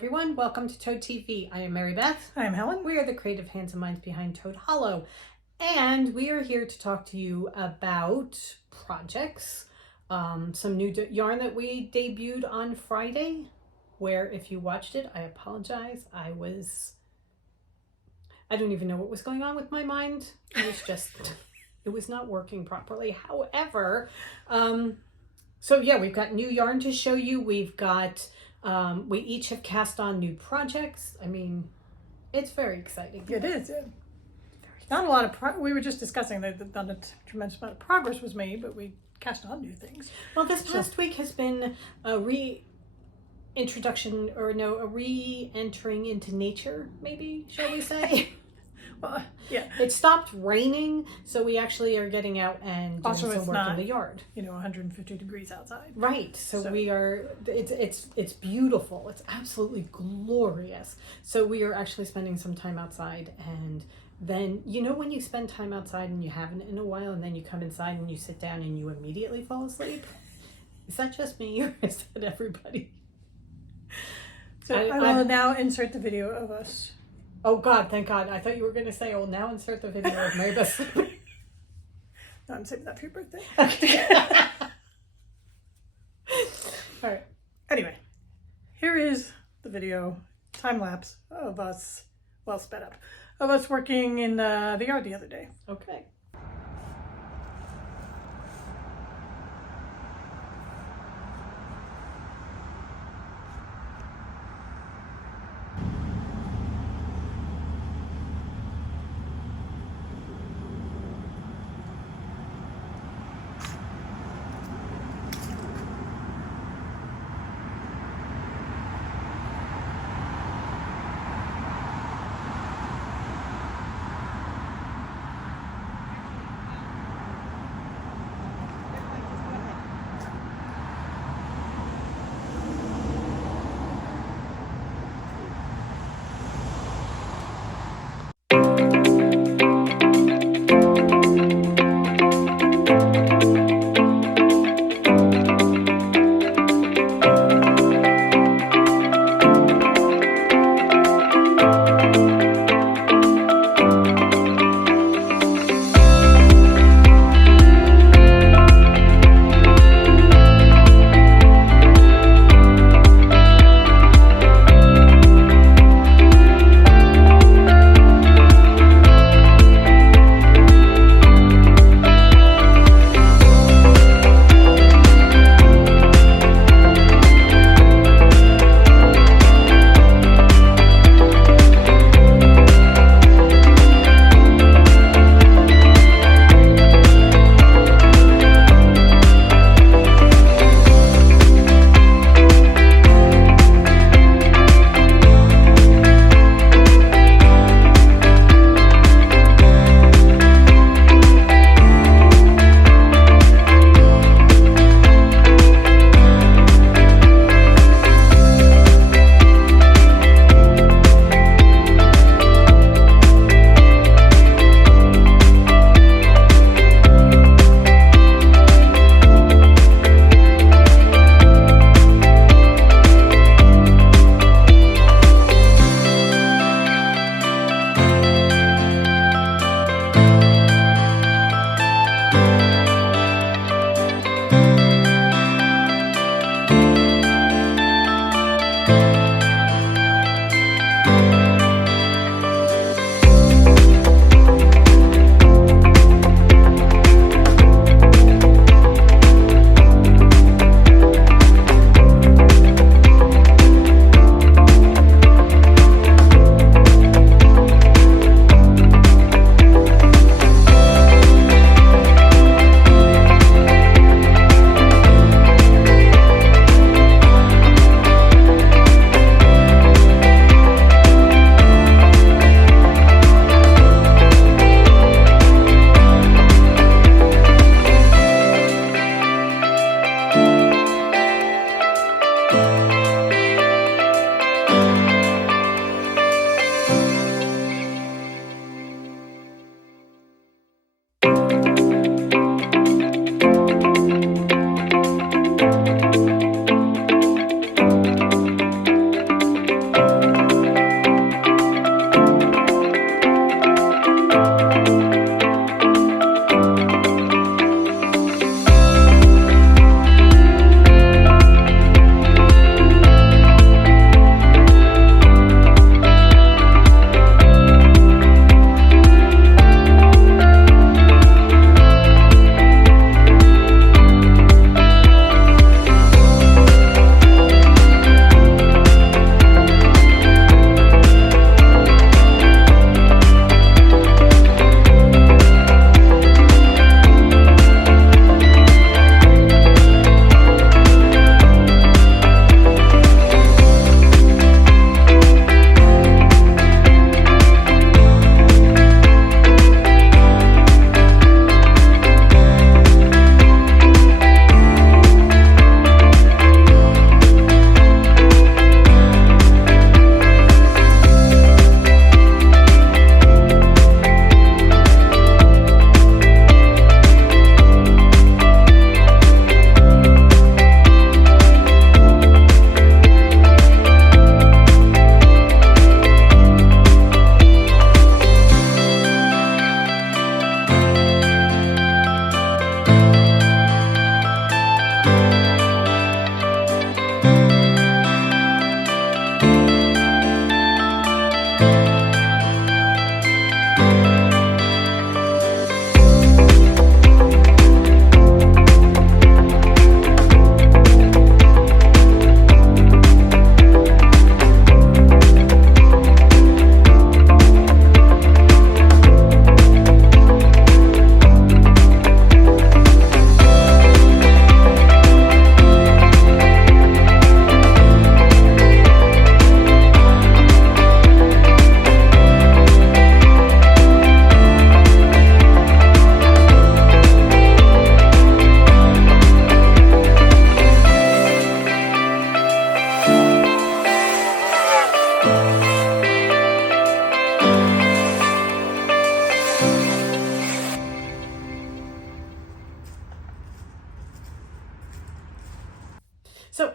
everyone. Welcome to Toad TV. I am Mary Beth. I am Helen. We are the creative hands and minds behind Toad Hollow. And we are here to talk to you about projects. Some new yarn that we debuted on Friday, where if you watched it, I apologize. I don't even know what was going on with my mind. It was just, it was not working properly. However, so yeah, we've got new yarn to show you. We've got, we each have cast on new projects. I mean, it's very exciting. It is. Not a lot of, we were just discussing that not a tremendous amount of progress was made, but we cast on new things. Well, this past week has been a re-entering into nature, maybe, shall we say? Well, yeah. It stopped raining, so we actually are getting out and doing some work in the yard. 150 degrees outside. Right. So we are. It's beautiful. It's absolutely glorious. So we are actually spending some time outside, and then when you spend time outside and you haven't in a while, and then you come inside and you sit down and you immediately fall asleep. Is that just me, or is that everybody? So I will now insert the video of us. Oh God, thank God. I thought you were going to say, now insert the video of Mary Beth. No, I'm saving that for your birthday. Okay. All right. Anyway, here is the video, time-lapse of us, well sped up, of us working in the yard the other day. Okay.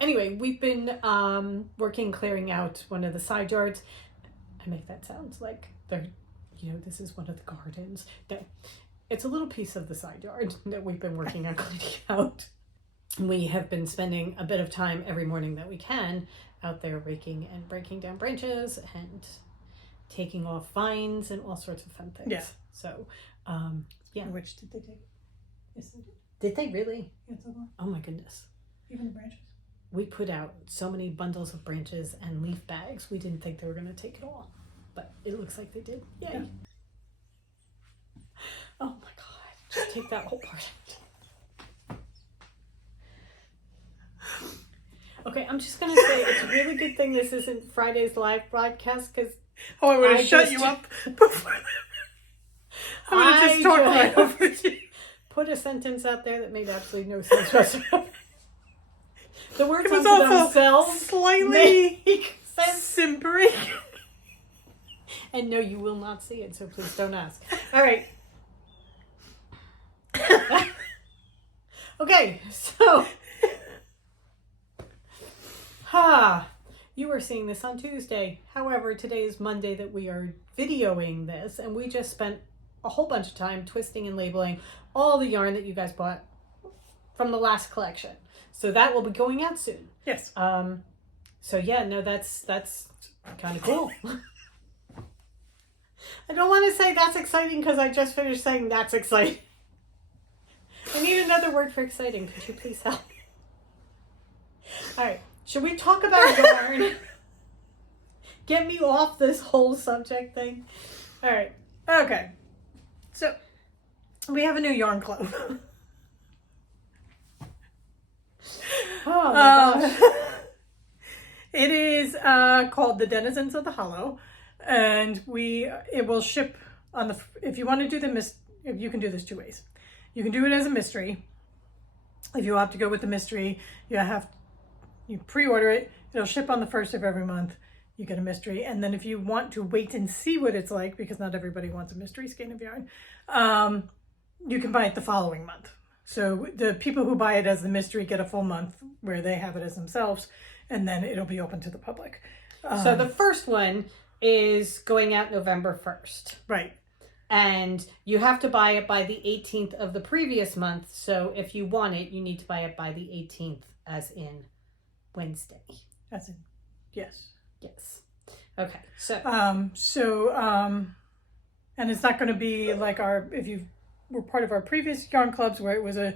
anyway, we've been working clearing out one of the side yards. I make that sound like they're, this is one of the gardens. No, it's a little piece of the side yard that we've been working on cleaning out. We have been spending a bit of time every morning that we can out there raking and breaking down branches and taking off vines and all sorts of fun things. Yeah. So, Which did they take? Yes, they did. Did they really? Yeah, it's all. Oh my goodness. Even the branches. We put out so many bundles of branches and leaf bags. We didn't think they were going to take it all, but it looks like they did. Yay. Yeah. Oh my God. Just take that whole part out. Okay, I'm just going to say it's a really good thing this isn't Friday's live broadcast because I would have shut you up before. I would have just talked right over you. Put a sentence out there that made absolutely no sense whatsoever. The words it was unto also themselves slightly make sense. simpery. And no, you will not see it, so please don't ask. All right. Okay, so you were seeing this on Tuesday. However, today is Monday that we are videoing this, and we just spent a whole bunch of time twisting and labeling all the yarn that you guys bought from the last collection. So that will be going out soon. Yes. So yeah, no, that's kind of cool. I don't want to say that's exciting because I just finished saying that's exciting. I need another word for exciting. Could you please help? All right. Should we talk about yarn? Get me off this whole subject thing. All right. Okay. So we have a new yarn club. Oh my gosh. It is called the Denizens of the Hollow, and it will ship on the. If you want to do if you can do this two ways. You can do it as a mystery. If you opt to go with the mystery, you pre-order it. It'll ship on the 1st of every month. You get a mystery, and then if you want to wait and see what it's like, because not everybody wants a mystery skein of yarn, you can buy it the following month. So the people who buy it as the mystery get a full month where they have it as themselves, and then it'll be open to the public. So the first one is going out November 1st. Right. And you have to buy it by the 18th of the previous month. So if you want it, you need to buy it by the 18th, as in Wednesday. As in, yes. Yes. Okay. So. And it's not going to be like if you were part of our previous yarn clubs where it was a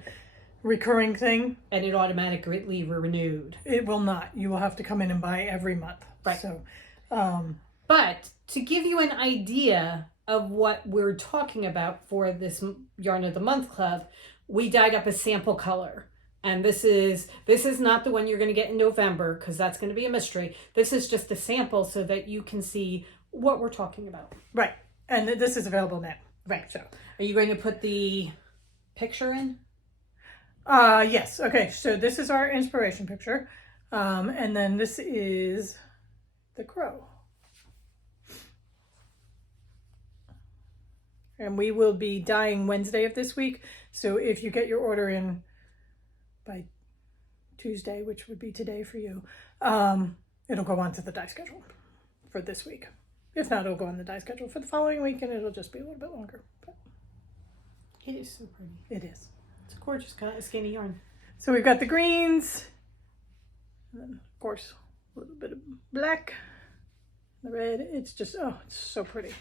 recurring thing. And it automatically renewed. It will not. You will have to come in and buy every month. Right. So, but to give you an idea of what we're talking about for this Yarn of the Month Club, we dyed up a sample color. And this is not the one you're going to get in November, because that's going to be a mystery. This is just a sample so that you can see what we're talking about. Right. And this is available now. Right. So are you going to put the picture in? Yes. Okay. So this is our inspiration picture. And then this is the crow. And we will be dyeing Wednesday of this week. So if you get your order in by Tuesday, which would be today for you, it'll go on to the dye schedule for this week. If not, it'll go on the dye schedule for the following week, and it'll just be a little bit longer. But it is so pretty. It is. It's a gorgeous skinny yarn. So we've got the greens, and then of course a little bit of black, the red. It's just, it's so pretty.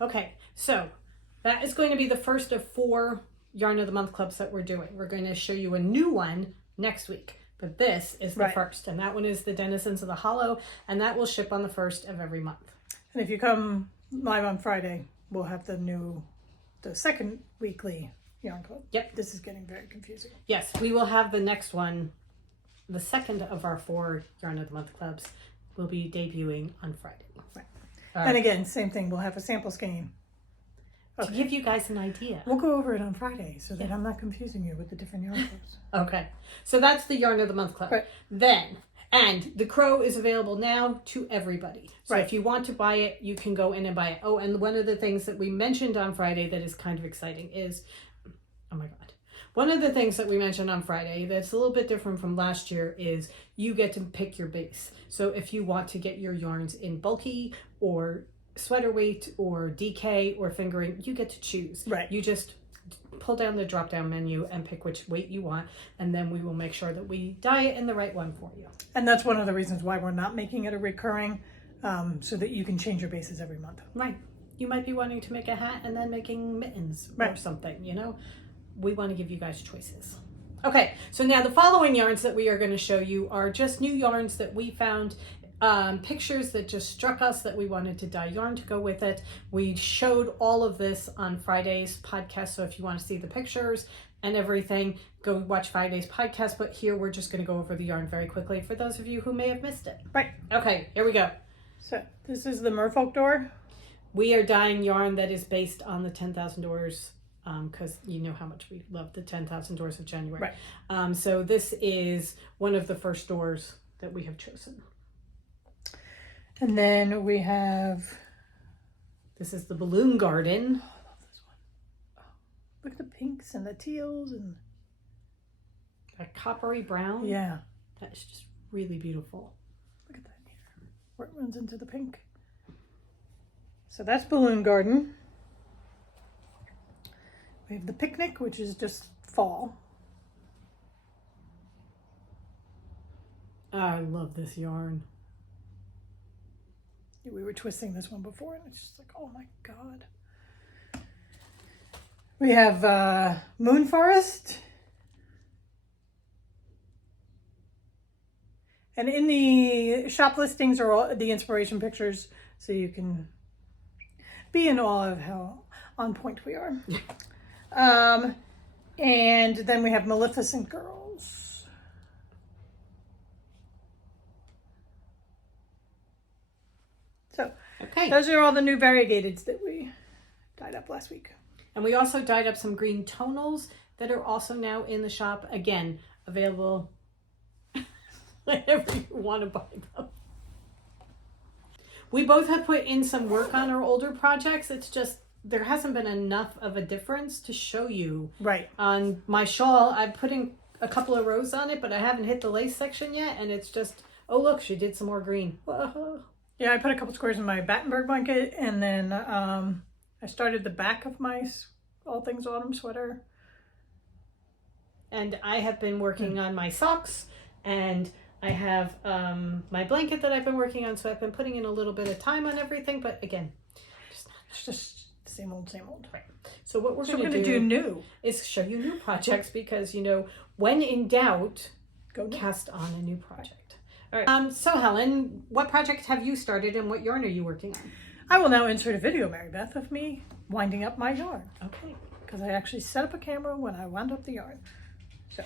Okay, so that is going to be the first of 4 Yarn of the Month clubs that we're doing. We're going to show you a new one next week, but this is the first, and that one is the Denizens of the Hollow, and that will ship on the 1st of every month. And if you come live on Friday, we'll have the second weekly yarn club. Yep. This is getting very confusing. Yes, we will have the next one, the second of our 4 Yarn of the Month clubs, will be debuting on Friday. Right. And again, same thing. We'll have a sample skein. To give you guys an idea. We'll go over it on Friday so that I'm not confusing you with the different yarn clubs. Okay. So that's the Yarn of the Month club. Right. Then, and the crow is available now to everybody. So if you want to buy it, you can go in and buy it. Oh, and one of the things that we mentioned on Friday that is kind of exciting is, oh my God, One of the things that we mentioned on Friday that's a little bit different from last year is you get to pick your base. So if you want to get your yarns in bulky or sweater weight or DK or fingering, you get to choose. Right. You just pull down the drop down menu and pick which weight you want, and then we will make sure that we dye it in the right one for you. And that's one of the reasons why we're not making it a recurring, so that you can change your bases every month. Right. You might be wanting to make a hat and then making mittens or Right. something, you know? We want to give you guys choices. Okay, so now the following yarns that we are going to show you are just new yarns that we found, pictures that just struck us that we wanted to dye yarn to go with it. We showed all of this on Friday's podcast, so if you want to see the pictures and everything, go watch Friday's podcast, but here we're just going to go over the yarn very quickly for those of you who may have missed it. Right. Okay, here we go. So this is the Merfolk door. We are dyeing yarn that is based on the 10,000 Doors, because you know how much we love the 10,000 Doors of January. Right. So this is one of the first doors that we have chosen. And then we have, This is the Balloon Garden. oh, I love this one. Oh, look at the pinks and the teals and A coppery brown. yeah, That is just really beautiful. look at that here, where it runs into the pink. So that's Balloon Garden. We have the Picnic, which is just fall. I love this yarn. We were twisting this one before, and it's just like, oh my god. We have Moon Forest. And in the shop listings are all the inspiration pictures, so you can be in awe of how on point we are. And then we have Maleficent Girls. So Okay. those are all the new variegateds that we dyed up last week. And we also dyed up some green tonals that are also now in the shop. Again, available whenever you want to buy them. We both have put in some work on our older projects. It's just there hasn't been enough of a difference to show you. Right. On my shawl, I'm putting a couple of rows on it, but I haven't hit the lace section yet. And it's just, oh, look, she did some more green. Whoa. Yeah, I put a couple squares in my Battenberg blanket, and then I started the back of my All Things Autumn sweater. And I have been working on my socks, and I have my blanket that I've been working on, so I've been putting in a little bit of time on everything, but again, It's just the same old, same old. right. So what we're So going we're to going to do new. is show you new projects because, you know, when in doubt, Go new. cast on a new project. All right. So Helen, what project have you started and what yarn are you working on? I will now insert a video, Mary Beth, of me winding up my yarn. Okay. Because I actually set up a camera when I wound up the yarn. So.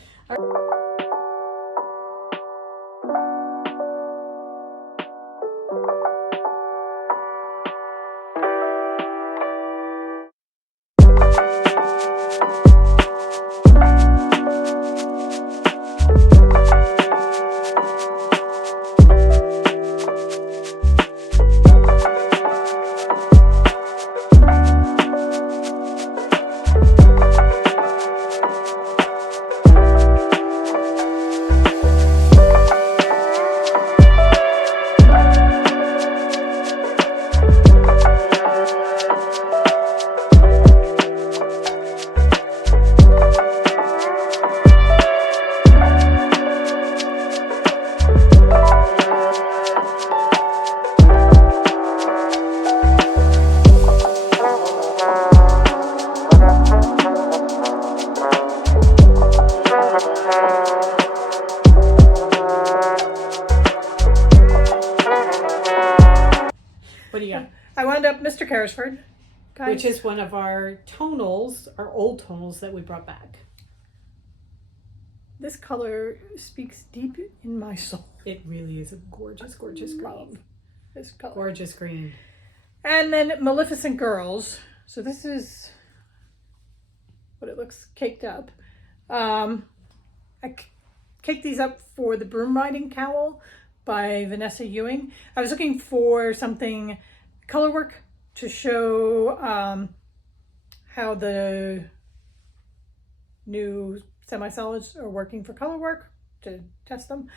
What do you got? I wound up Mr. Carrisford. Guys. Which is one of our tonals, our old tonals that we brought back. This color speaks deep in my soul. It really is a gorgeous, gorgeous Love green. this color. Gorgeous green. And then Maleficent Girls. So this is what it looks caked up. I caked these up for the Broom Riding Cowl by Vanessa Ewing. I was looking for something color work to show how the new semi-solids are working for color work to test them.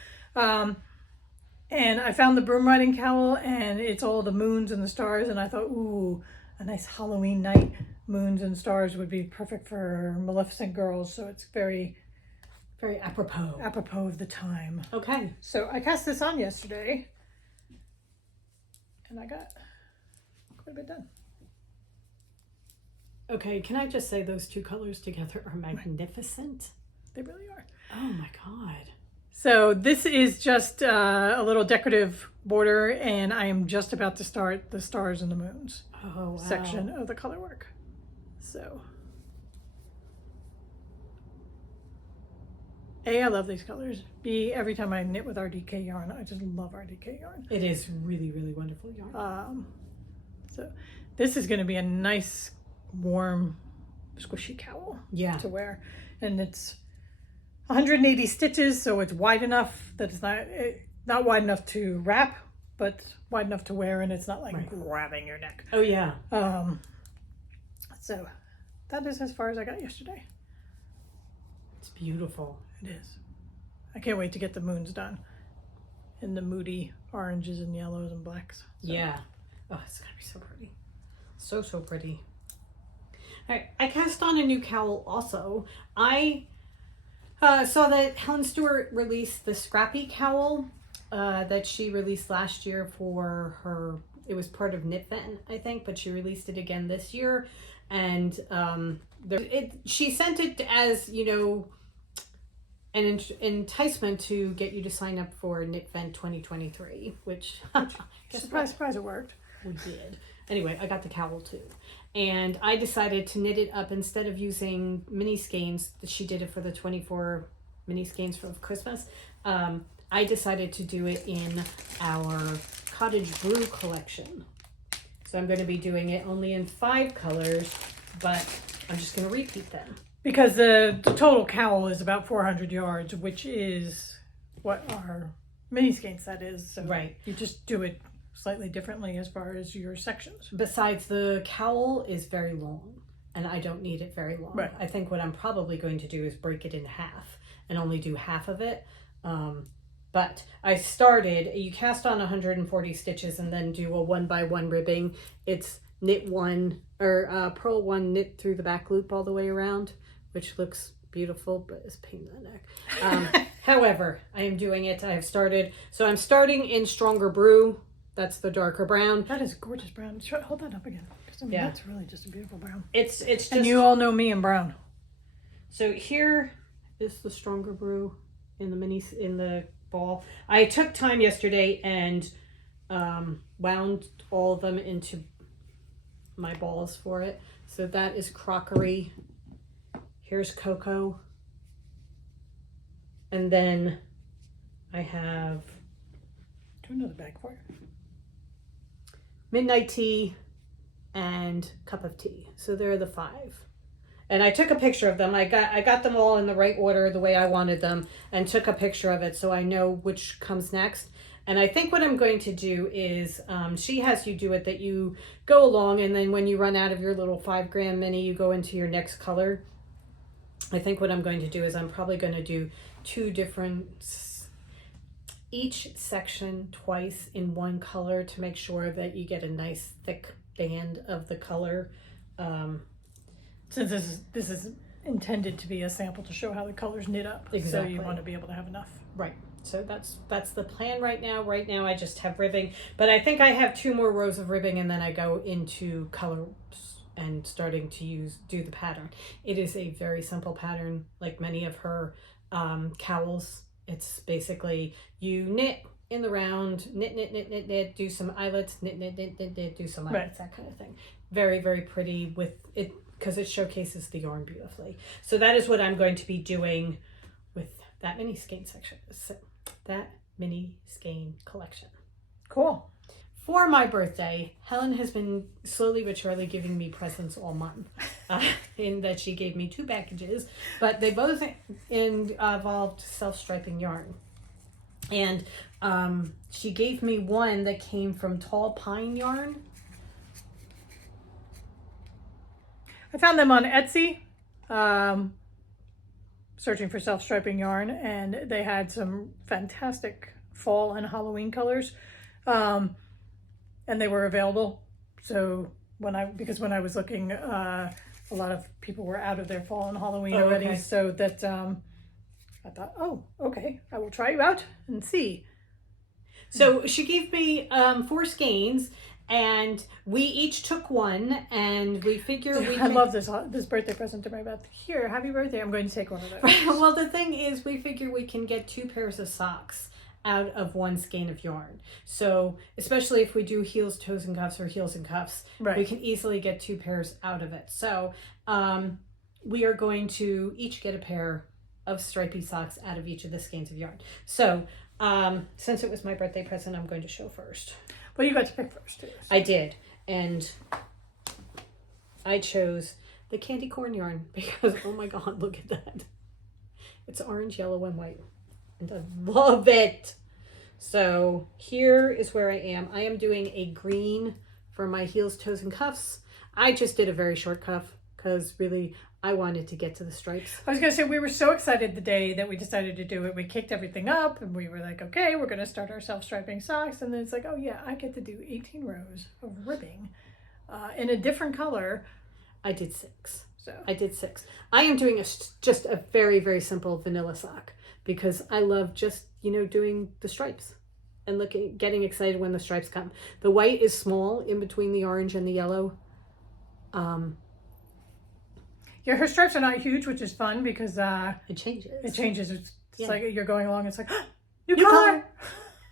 And I found the broom riding cowl, and it's all the moons and the stars, and I thought, ooh, a nice Halloween night, moons and stars would be perfect for Maleficent girls. So it's very, very apropos of the time. Okay. So I cast this on yesterday, and I got quite a bit done. Okay, can I just say those two colors together are magnificent? They really are. Oh my God. So this is just a little decorative border, and I am just about to start the stars and the moons section of the color work. So, A, I love these colors. B, every time I knit with RDK yarn, I just love RDK yarn. It is really, really wonderful yarn. So this is going to be a nice, warm, squishy cowl to wear, and it's 180 stitches, so it's wide enough that it's not wide enough to wrap, but wide enough to wear, and it's not like grabbing your neck. Oh yeah. So that is as far as I got yesterday. It's beautiful. It is. I can't wait to get the moons done in the moody oranges and yellows and blacks. So. Yeah. Oh, it's gonna be so pretty. So pretty. All right, I cast on a new cowl also. I saw that Helen Stewart released the Scrappy cowl that she released last year for her. It was part of KnitVent, I think, but she released it again this year. And she sent it as, you know, an enticement to get you to sign up for KnitVent 2023, which surprise it worked. We did. Anyway, I got the cowl too. And I decided to knit it up instead of using mini skeins. She did it for the 24 mini skeins for Christmas. I decided to do it in our Cottage Brew collection. So I'm going to be doing it only in 5 colors, but I'm just going to repeat them. Because the total cowl is about 400 yards, which is what our mini skein set is. So right. You just do it slightly differently as far as your sections. Besides, the cowl is very long, and I don't need it very long. Right. I think what I'm probably going to do is break it in half and only do half of it. But I started, you cast on 140 stitches and then do a 1x1 ribbing. It's knit 1 or purl 1, knit through the back loop all the way around, which looks beautiful, but it's a pain in the neck. However, I am doing it. I have started. So I'm starting in Stronger Brew. That's the darker brown. That is gorgeous brown. Hold that up again. I mean, that's really just a beautiful brown. It's just. And you all know me in brown. So here is the Stronger Brew in the ball. I took time yesterday and wound all of them into my balls for it. So that is Crockery. Here's Cocoa. And then I have... Do another bag for it. Midnight Tea and Cup of Tea. So there are the 5. And I took a picture of them. I got them all in the right order, the way I wanted them, and took a picture of it so I know which comes next. And I think what I'm going to do is, she has you do it that you go along, and then when you run out of your little 5 gram mini, you go into your next color. I think what I'm going to do is I'm probably going to do 2 different, each section twice in one color to make sure that you get a nice thick band of the color. Since this is intended to be a sample to show how the colors knit up. Exactly. So you want to be able to have enough. Right. So that's the plan right now. Right now I just have ribbing, but I think I have 2 more rows of ribbing, and then I go into colors and starting to do the pattern. It is a very simple pattern, like many of her cowls. It's basically you knit in the round, knit, do some eyelets, knit, do some eyelets, that kind of thing. Very, very pretty with it because it showcases the yarn beautifully. So that is what I'm going to be doing with that mini skein section. So that mini skein collection. Cool. For my birthday, Helen has been slowly but surely giving me presents all month. In that she gave me 2 packages, but they both involved self-striping yarn. And she gave me one that came from Tall Pine Yarn. I found them on Etsy. searching for self-striping yarn, and they had some fantastic fall and Halloween colors, and they were available. So when I was looking, a lot of people were out of their fall and Halloween already. Okay. So that I thought, oh, okay, I will try you out and see. So she gave me 4 skeins, and we each took one, and we figure I love this birthday present to my Beth. Here, happy birthday! I'm going to take one of those. Well, the thing is, we figure we can get 2 pairs of socks out of 1 skein of yarn. So, especially if we do heels, toes, and cuffs, or heels and cuffs, Right. we can easily get 2 pairs out of it. So, we are going to each get a pair of stripy socks out of each of the skeins of yarn. So, since it was my birthday present, I'm going to show first. Well, you got to pick first, too. I did, and I chose the candy corn yarn because, oh my god, look at that. It's orange, yellow, and white, and I love it. So here is where I am. I am doing a green for my heels, toes, and cuffs. I just did a very short cuff because really I wanted to get to the stripes. I was going to say, we were so excited the day that we decided to do it. We kicked everything up and we were like, okay, we're going to start our self-striping socks. And then it's like, oh yeah, I get to do 18 rows of ribbing in a different color. I did 6. So I did 6. I am doing just a very, very simple vanilla sock because I love just, doing the stripes and getting excited when the stripes come. The white is small in between the orange and the yellow. Yeah, her stripes are not huge, which is fun because It changes. it changes. It's Yeah. like you're going along. It's like, new color.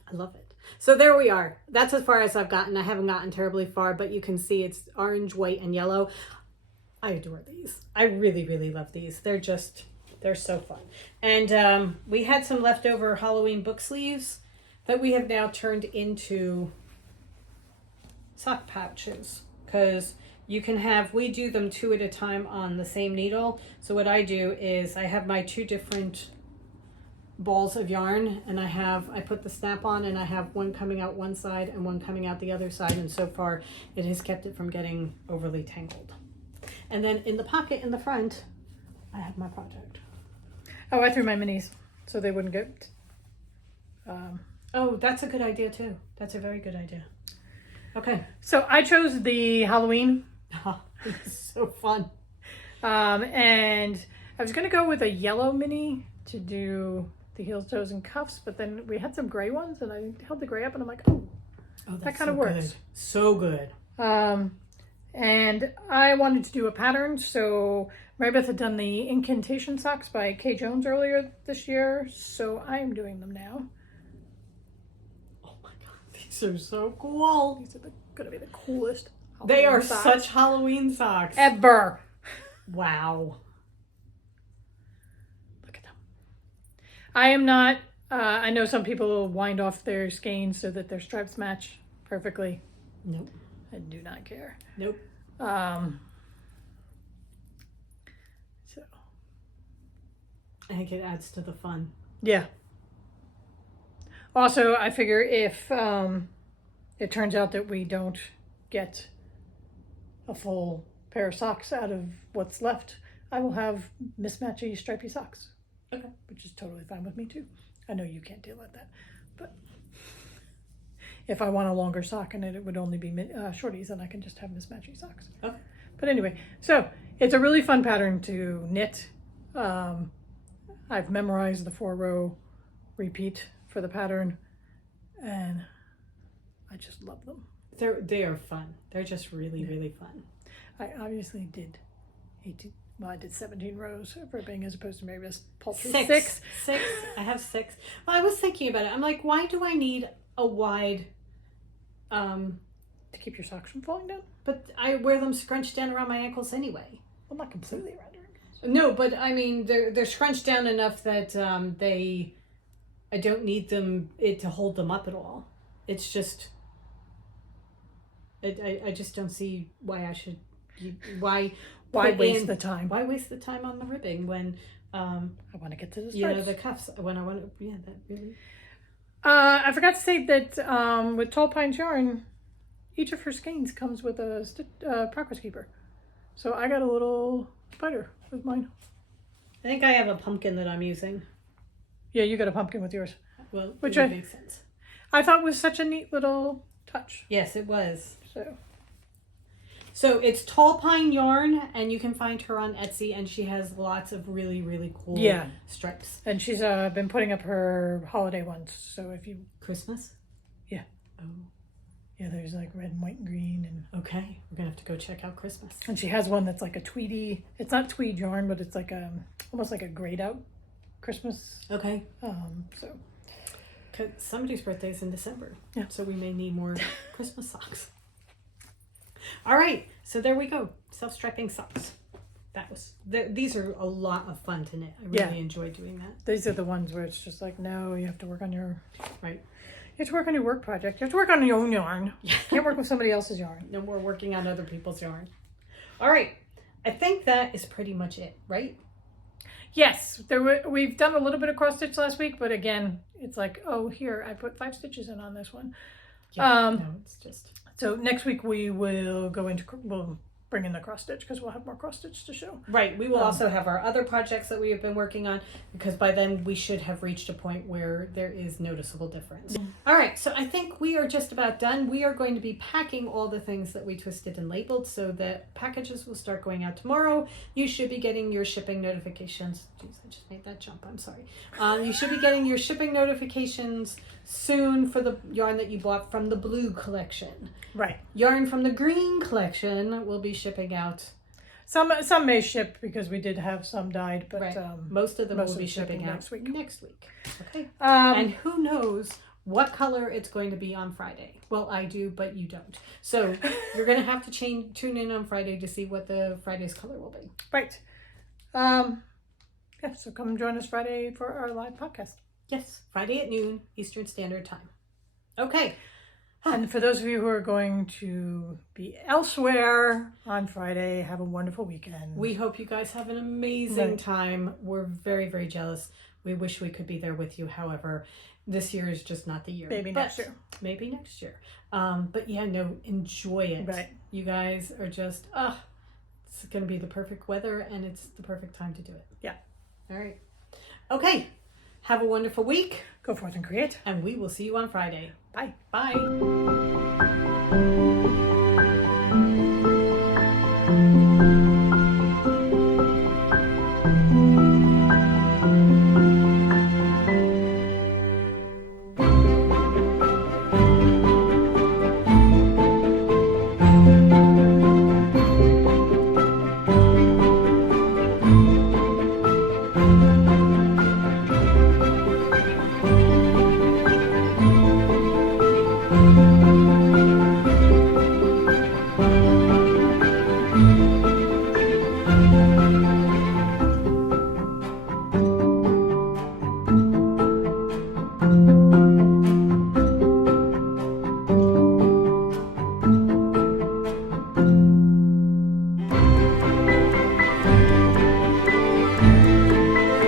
I love it. So there we are. That's as far as I've gotten. I haven't gotten terribly far, but you can see it's orange, white, and yellow. I adore these. I really, really love these. They're so fun. And we had some leftover Halloween book sleeves that we have now turned into sock pouches because we do them 2 at a time on the same needle. So what I do is I have my 2 different balls of yarn, and I put the snap on, and I have one coming out one side and one coming out the other side, and so far it has kept it from getting overly tangled. And then in the pocket in the front, I have my project. Oh, I threw my minis so they wouldn't get. Oh, that's a good idea too. That's a very good idea. Okay. So I chose the Halloween. It's so fun. And I was going to go with a yellow mini to do the heels, toes, and cuffs, but then we had some gray ones, and I held the gray up, and I'm like, oh, that kind of works. Good. So good. And I wanted to do a pattern, so Mary Beth had done the incantation socks by Kay Jones earlier this year, so I am doing them now. Oh my god, these are so cool. These are going to be the coolest They are socks such Halloween socks. ever. Wow. Look at them. I am not, I know some people will wind off their skeins so that their stripes match perfectly. Nope. I do not care. Nope. So I think it adds to the fun. yeah. Also, I figure if it turns out that we don't get a full pair of socks out of what's left, I will have mismatchy stripy socks. Okay. Which is totally fine with me too. I know you can't deal with that, but if I want a longer sock and it would only be shorties, then I can just have mismatchy socks. Okay. But anyway, so it's a really fun pattern to knit. I've memorized the 4-row repeat for the pattern, and I just love them. They are fun. They're just really, really fun. I obviously did 17 rows of ribbing as opposed to maybe just paltry 6. I have 6. Well, I was thinking about it. I'm like, why do I need a wide to keep your socks from falling down? but I wear them scrunched down around my ankles anyway. Well, not completely around your ankles. No, but I mean they're scrunched down enough that I don't need it to hold them up at all. It's just I just don't see why I should why waste the time? Why waste the time on the ribbing when I want to get to the stripes. the cuffs when I want to that really. I forgot to say that with Tall Pines yarn, each of her skeins comes with a progress keeper. So I got a little spider with mine. I think I have a pumpkin that I'm using. Yeah, you got a pumpkin with yours. Well, Which it makes sense. I thought was such a neat little touch. Yes, it was. So it's tall pine yarn, and you can find her on Etsy, and she has lots of really, really cool stripes. And she's been putting up her holiday ones. So if you... Christmas? Yeah. Oh. Yeah, there's like red and white and green. And okay, we're going to have to go check out Christmas. And she has one that's like a tweedy... It's not tweed yarn, but it's like almost like a grayed out Christmas. Okay. So... Because somebody's birthday is in December. Yeah. So we may need more Christmas socks. All right, so there we go. Self-striping socks. These are a lot of fun to knit. I really enjoy doing that. These are the ones where it's just like, no, you have to work on your... Right. You have to work on your work project. You have to work on your own yarn. You can't work with somebody else's yarn. No more working on other people's yarn. All right. I think that is pretty much it, right? Yes. We've done a little bit of cross stitch last week, but again, it's like, oh, here, I put 5 stitches in on this one. Yeah, no, it's just... So next week we will we'll bring in the cross stitch because we'll have more cross stitch to show. Right. We will also have our other projects that we have been working on, because by then we should have reached a point where there is noticeable difference. All right. So I think we are just about done. We are going to be packing all the things that we twisted and labeled, so that packages will start going out tomorrow. You should be getting your shipping notifications. Jeez, I just made that jump. I'm sorry. You should be getting your shipping notifications soon for the yarn that you bought from the blue collection. Right. Yarn from the green collection will be shipping out. Some may ship because we did have some dyed, but most of them will be shipping out next week. Okay. And who knows what color it's going to be on Friday. Well, I do, but you don't. So you're going to have to tune in on Friday to see what the Friday's color will be. Right. Yeah, so come join us Friday for our live podcast. Yes, Friday at noon Eastern Standard Time. Okay. And for those of you who are going to be elsewhere on Friday, have a wonderful weekend. We hope you guys have an amazing time. We're very, very jealous. We wish we could be there with you. However, this year is just not the year. Maybe next year. Maybe next year. But yeah, no, enjoy it. Right. You guys are just, it's going to be the perfect weather, and it's the perfect time to do it. Yeah. All right. Okay. Have a wonderful week. Go forth and create. And we will see you on Friday. Bye. Bye.